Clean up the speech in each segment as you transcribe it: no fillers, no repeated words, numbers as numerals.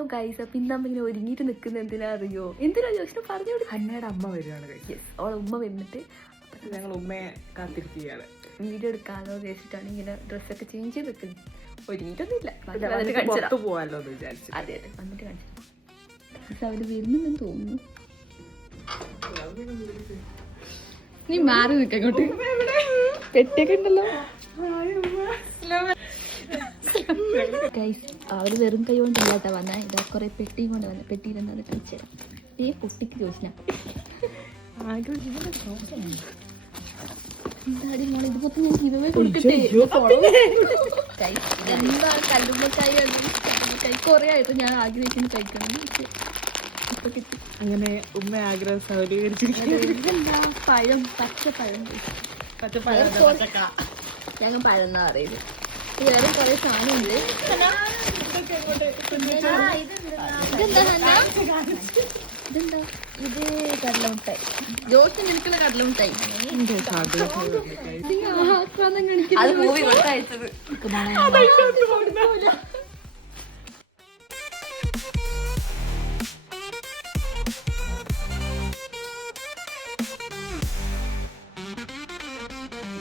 Hello guys, അപ്പൊ ഇന്ന് അമ്മ ഇങ്ങനെ ഒരുങ്ങിയിട്ട് നിൽക്കുന്ന എന്തിനാ അറിയോ? എന്തിനാ ജോസിനെ പറഞ്ഞു കൊടുക്കും. ഹന്നയുടെ അമ്മ വരികയാണ്. യെസ്, അവളെ ഉമ്മ വന്നിട്ട് ഞങ്ങൾ ഉമ്മയെ കാത്തിരിക്കുകയാണ്. വീഡിയോ എടുക്കാനോ ഉദ്ദേശിച്ചിട്ടാണ് ഇങ്ങനെ ഡ്രസ്സൊക്കെ ചേഞ്ച് ചെയ്ത് നിൽക്കുന്നത്. ഒരുങ്ങിയിട്ടൊന്നുമില്ല, പുറത്ത് പോവാല്ലോ എന്ന് വിചാരിച്ചു. അതെ അതെ, വന്നിട്ട് കാണിച്ചു. പക്ഷെ അവര് വരുന്നുണ്ടെന്ന് തോന്നുന്നു. നീ മാറി നിൽക്കോട്ട്, പെട്ടിയൊക്കെ ഉണ്ടല്ലോ. ഗൈസ്, അവര് വെറും കൈ കൊണ്ടില്ലാട്ടാ വന്ന. ഇതാ കുറെ പെട്ടിയും കൊണ്ട് വന്ന. പെട്ടിയിലെന്താന്ന് കാണിച്ചു തരാം. ഈ കുട്ടിക്ക് ചോദിച്ചാ എന്താടി മോളെ, ഇതിപ്പോ ഞാൻ ഗിവ് കൊടുക്കട്ടെ. എന്താ കല്ലുമ്മക്കായി കല്ലുമ്മക്കായി കുറെ ആയിട്ട് ഞാൻ ആഗ്രഹിക്കുന്നു കഴിക്കണം. ഇപ്പൊ കിട്ടി. അങ്ങനെ ഉമ്മ ആഗ്രഹം സൗകര്യച്ചിരിക്കുന്നു. ഇതെന്താ പഴം, പച്ചപ്പഴം. ഞങ്ങൾ പഴം എന്നാ പറയുന്നത്. വേറെ കുറെ സാധനമുണ്ട്. ഇതെന്താ? ഇത് കടലമുട്ടായി. ജോസ് നിൽക്കുന്ന കടലമുട്ടായി. അത് മൂവി കൊടുത്തയച്ചത്.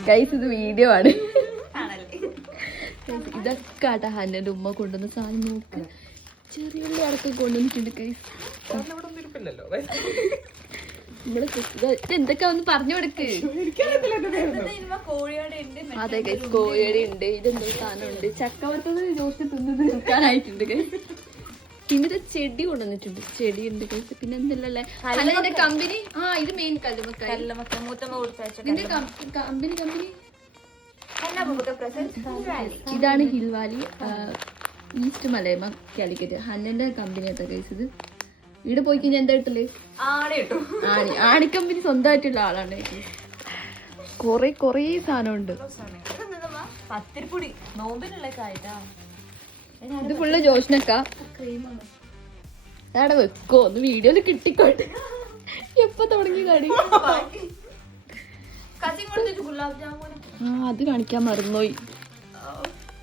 ഗൈസ്, ഇത് വീഡിയോ ആണ്. ഇതൊക്കെ ആട്ടാ ഹന്നന്റെ ഉമ്മ കൊണ്ടുവന്ന സാധനം. നോക്ക്, ചെറിയ ഉള്ളി അടക്കം കൊണ്ടുവന്നിട്ടുണ്ട് ഗൈസ്. എന്തൊക്കെ ഒന്ന് പറഞ്ഞു കൊടുക്ക്. അതെ ഗൈസ്, കോഴിയുടെ ഉണ്ട്. ഇതെന്തോ സാധനം ഉണ്ട്. ചക്കവത്തത് ജോസ് തിന്ന് തീർക്കാനായിട്ടുണ്ട് ഗൈസ്. പിന്നെ ചെടി കൊണ്ടുവന്നിട്ടുണ്ട്. ചെടി ഉണ്ട് ഗൈസ്. പിന്നെ എന്തല്ലേ ഹന്നന്റെ കമ്പനി. ഇത് മെയിൻ കല്ലുമക്കായി. നിന്റെ കമ്പനി ഇതാണ് hill valley, east Malayamma Calicut. ഹന്നന്റെ കമ്പനി ആട്ടോ ഗൈസ്. ഇത് ഇവിടെ പോയി കഴിഞ്ഞാൽ എന്താ കിട്ടല്? ആണി കമ്പനി സ്വന്തമായിട്ടുള്ള ആളാണ്. കൊറേ സാധനം ഉണ്ട്. ഇത് ഫുള്ള് ജോഷിനക്ക. അവിടെ വെക്കോ ഒന്ന് വീഡിയോയില് കിട്ടിക്കോട്ടെ. എപ്പൊ തുടങ്ങി കടി? അത് കാണിക്കാൻ മറന്നുപോയി.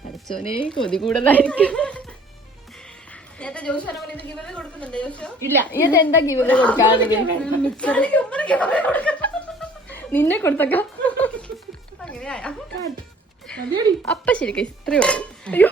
അടച്ചോനെ, കൊതി കൂടുതലായിരിക്കും. ഇല്ല, ഇതെന്താ ഗിവ് കൊടുക്കാറുള്ളത്? നിന്നെ കൊടുത്തക്ക. അപ്പൊ ശരി, ഇത്രയോ? അയ്യോ,